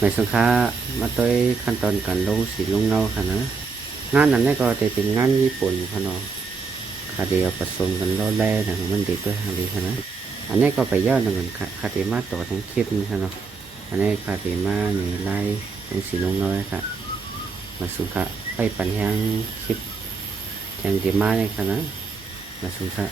ในสังฆามาตัวขั้นตอนการลงสีลงเงาค่ะนะงานนั้นก็จะเป็นงานญี่ปุ่นค่ะเนาะค่ะเดียวผสมกันล้อแร่นะมันดีด้วยทางดีค่ะนะอันนี้ก็ไปย่อหนึ่งเหมือนคาเดมาต่อทั้งคลิปนี่ค่ะเนาะอันนี้คาเดมาในไล่ลงสีลงเงาค่ะมาสุขะไปปัญญาคลิปแจงเดมาเนี่ยค่ะนะมาสุขะ